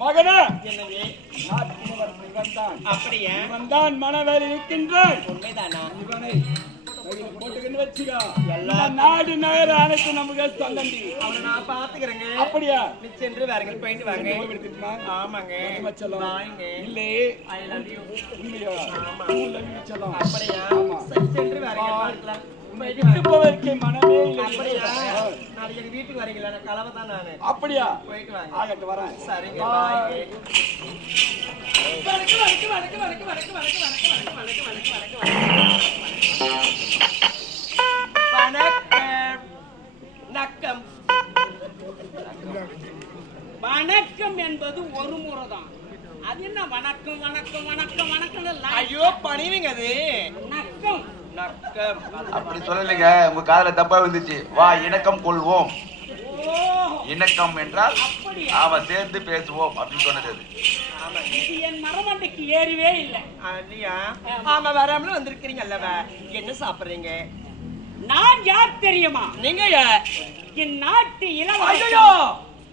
மகனே என்னவே அப்படியே இவன் தான் மனவேல் இருக்கின்றான். உண்மைதானா? இவனை போட்டுக்கின்னு வச்சுக்கோ. எல்லா நாடு நகர அனைத்து நமக்கு சொந்தண்டி. அவனை நான் பாத்துக்கிறேங்க. அப்படியா? நீ சென்று வேறங்க போயிட்டு வாங்க. ஆமாங்க. இல்லை ஐ லவ் யூ. உண்மையா? ஆமா. அப்படியா? சென்று வேறங்க பார்க்கலாம். விட்டுப்பதற்கு மனமே இல்லை. அப்படியா? நாளைக்கு எங்க வீட்டுக்கு வரீங்களா? நான் கலவை தான் நானு. அப்படியா? போயிட்டு வாங்க. ஆகட்டு வரேன். சரிங்க பாய். வணக்கம். வணக்கம் என்பது ஒரு முறைதான். அது என்ன வணக்கம் வணக்கம் வணக்கம் வணக்கம்? ஐயோ பணிவிங்க அது. நக்கம் நக்கம் அப்படி சொல்லலைங்க, உங்க காதுல தப்பா வந்துச்சு. வா இணக்கம் கொள்வோம். இணக்கம் என்றால் நாம சேர்ந்து பேசுவோம் அப்படின்னு சொன்னது. இது என் மரமண்டைக்கு ஏறிவே இல்லை. இல்லையா? ஆமா வராமலும் வந்திருக்கிறீங்க அல்லவா? என்ன சாப்பிடுறீங்க? நான் யார் தெரியுமா? நீங்க இந்நாட்டு ஐயோ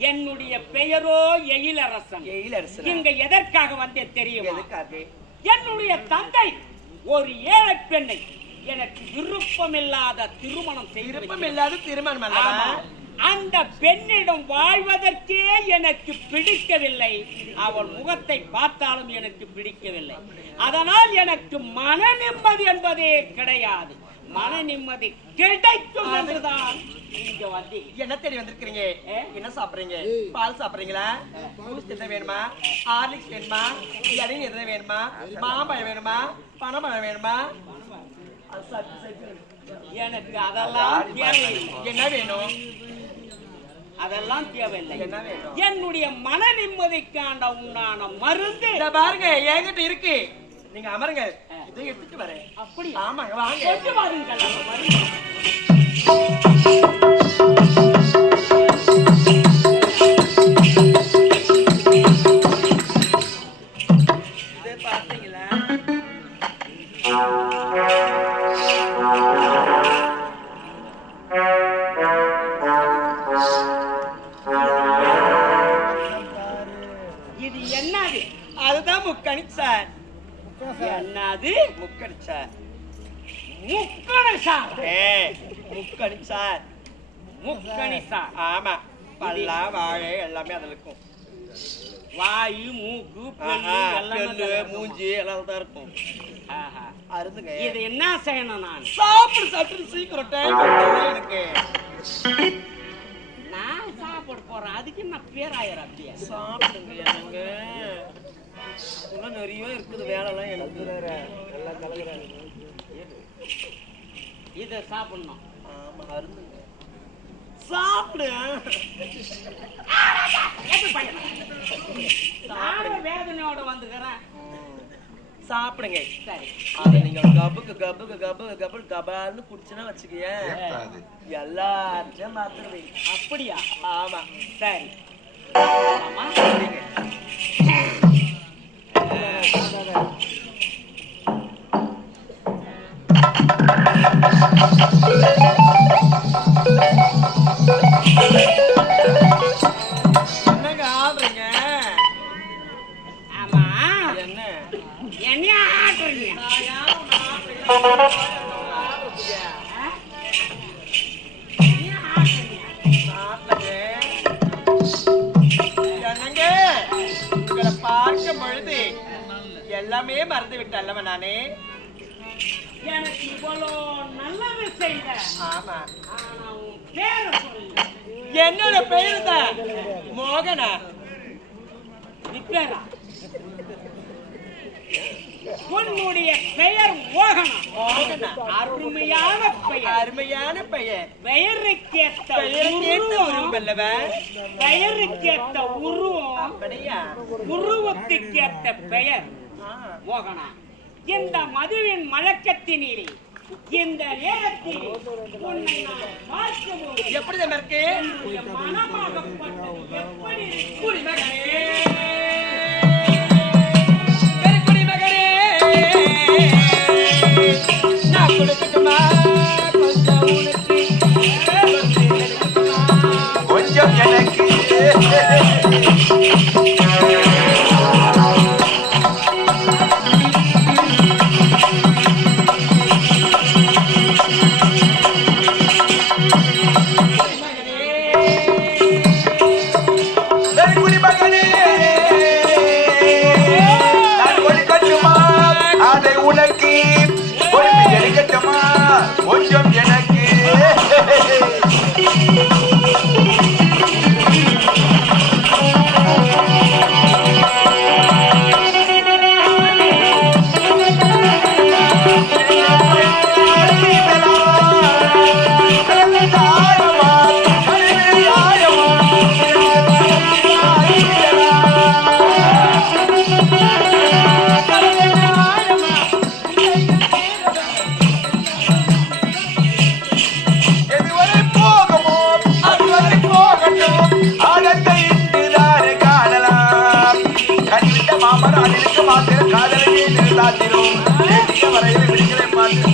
என்னுடைய பெயரோ எழிலரசன். எழிலரசன். இங்க எதற்காக வந்தேன் தெரியுமா? எதற்காக? என்னுடைய தந்தை ஒரு ஏழை பெண்ணை எனக்கு விருப்பமில்லாத திருமணம் விருப்பமில்லாத திருமணம் அல்லவா? அந்த பெண்ணிடம் வாழ்வதற்கே எனக்கு பிடிக்கவில்லை. அவள் முகத்தை பார்த்தாலும் எனக்கு பிடிக்கவில்லை. அதனால் எனக்கு மன நிம்மதி என்பதே கிடையாது. மன நிம்மதி கிடைக்கும் என்றுதான் இங்க வந்து. என்ன தேடி வந்திருக்கீங்க? என்ன சாப்பிடுறீங்க? பால் சாப்பிடுறீங்களா? பூஸ்ட் எதுவும் வேணுமா? ஹார்லிக்ஸ் வேணுமா? இளநீர் எதுவும் வேணுமா? மாம்பழம் வேணுமா? பனம்பழம் வேணுமா? எனக்கு அதெல்லாம் தேவையில்லை. என்ன வேணும்? அதெல்லாம் தேவையில்லை. என்ன வேணும்? என்னுடைய மன நிம்மதிக்கான உண்டான மருந்து பாருங்க என்கிட்ட இருக்கு. நீங்க அமருங்க, இதை எடுத்துட்டு வரேன். அப்படி? ஆமாங்க வாங்க. கொண்டு வாருங்கள் அந்த மருந்து. இதை பார்த்தீங்களா? இது என்னது? அதுதான் முக்கணி சார். என்னது? முக்கணி சார். முக்கணி சார். முக்கணி சார். முக்கணி சார். ஆமா, பல்லா வாழை எல்லாமே அதுல இருக்கும். வாயு மூக்கு பல்லு மூஞ்சி எல்லாம் தான் இருக்கும். அருந்துங்க. இது என்ன செய்யணும்? நான் சாப்பிட்டு சீக்கிரம் டைம் எனக்கு. நான் சாப்பிட போறேன், அதுக்கு என்ன பேராயிரம்? அப்படியே சாப்பிடுங்க. எனக்கு இன்னும் நிறைய இருக்குது வேலைலாம். எனக்கு வேற எல்லாம் கலகுறாங்க. இதை சாப்பிடணும். ஆமா அருந்துங்க. சாப்பிடு. நானும் வேதனையோட வந்துக்கிறேன். சாப்பிடுங்க. சரி, அதை நீங்க கபுக்கு கபுக்கு கபுக்கு கபுக்கு கபால்னு குடிச்சுன்னா வச்சுக்கேன், எல்லாத்தையும் மாத்திருவீங்க. அப்படியா? ஆமா. சரி ஆமா. என்னங்க ஆடுறீங்க? ஆமா, என்ன என்ன ஆடுறீங்க? என்னங்க உங்களை பார்க்கும் பொழுது எல்லாமே மறந்து விட்டல்லவ நானே. எனக்கு இவ்வளோ நல்லது செய்த. ஆமா. ஆனா உன் பேரை சொல்லு. என்னோட பேரு தான் மோகனா. நிக்கரா. உன்னுடைய பெயர் மோகனா. மோகனா அருமையான பெயர். அருமையான பெயர். பெயருக்கேற்ற உருவம் அல்லவ? பெயருக்கேற்ற உருவம். அப்படியா? உருவத்துக்கேற்ற பெயர் மோகனா. இந்த மதுவின் மழக்கத்தினிலே இந்த நேரத்தில் உன்னை நான் பார்க்கும்போது எப்படி இருக்கு? மனமாகப்பட்டது எப்படி குடிமகனே, நான் கொடுக்கட்டுமா கொஞ்சம் உனக்கு? கொஞ்சம் எனக்கு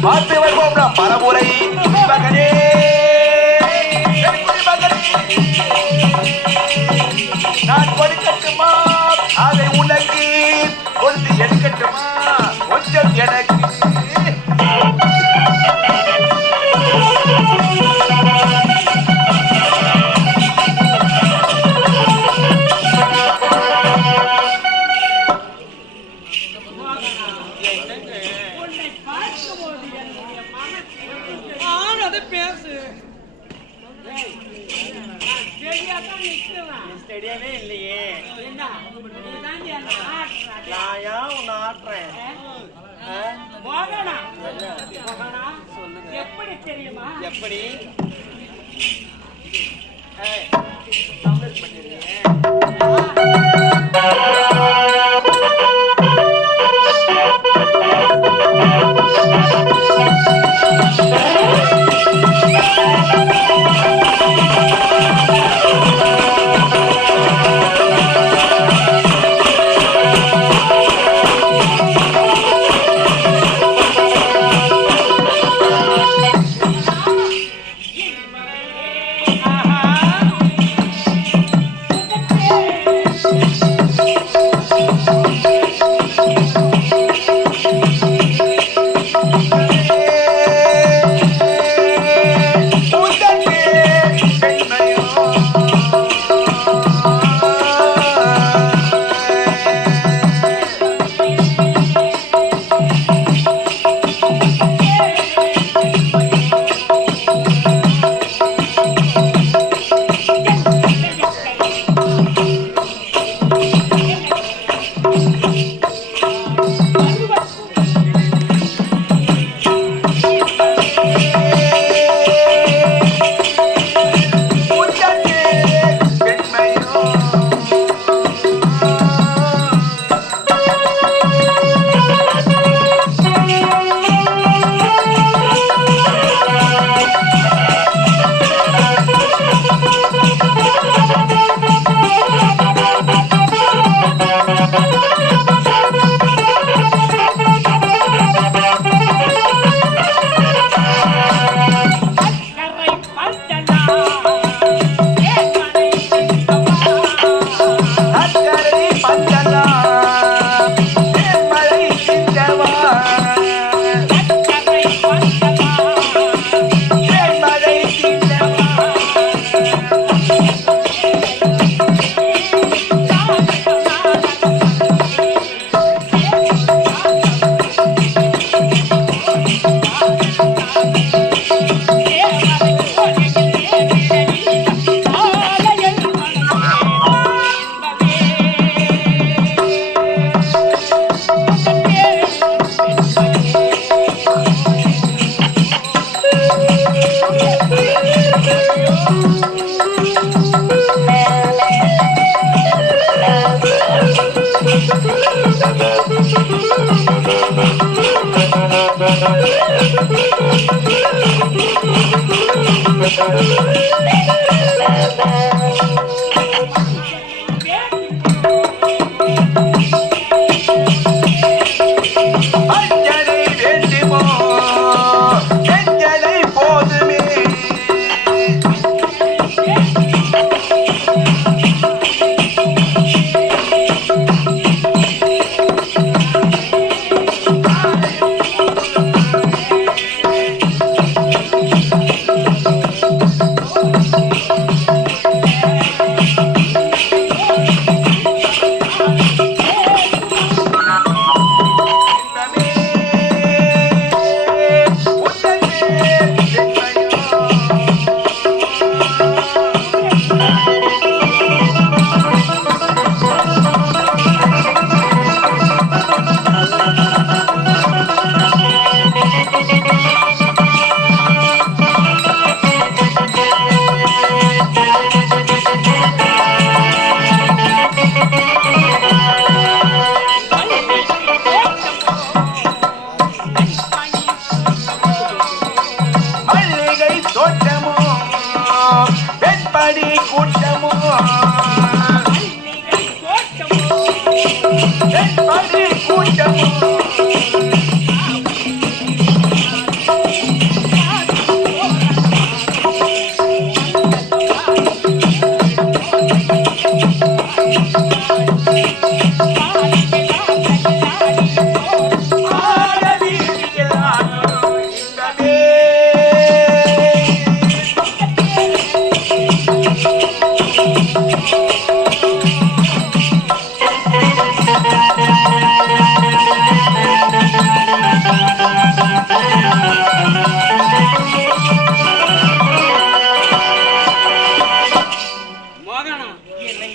பார்த்து வருவோம் நாம் பரமுறை மகனே நான் கொடுக்கட்டுமா அதை உனக்கு கொடுத்து எடுக்கட்டுமா கொஞ்சம் எனக்கு உன்னை பார்க்கும்போது என்னுடைய மனசு பேசு சரியாதான் நிற்கிறேன். ஸ்டெடியாவே இல்லையே. என்ன நீ தாண்டி என்ன ஆட்டுற? நான் ஏன் உன்னை ஆட்டுறேன்? மோகனா, மோகனா, எப்படி தெரியுமா? எப்படி? ஏய், தமிழ் பண்ணிருக்கேன்.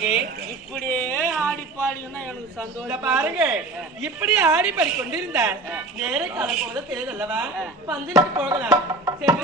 இன்னைக்கு இப்படியே ஆடி பாடினா எனக்கு இத சந்தோஷம். பாருங்க இப்படி ஆடி பறி கொண்டிருந்தார் நேர காலம் போத தெரியுதல்லவா பந்தலுக்கு போகலாம் சரி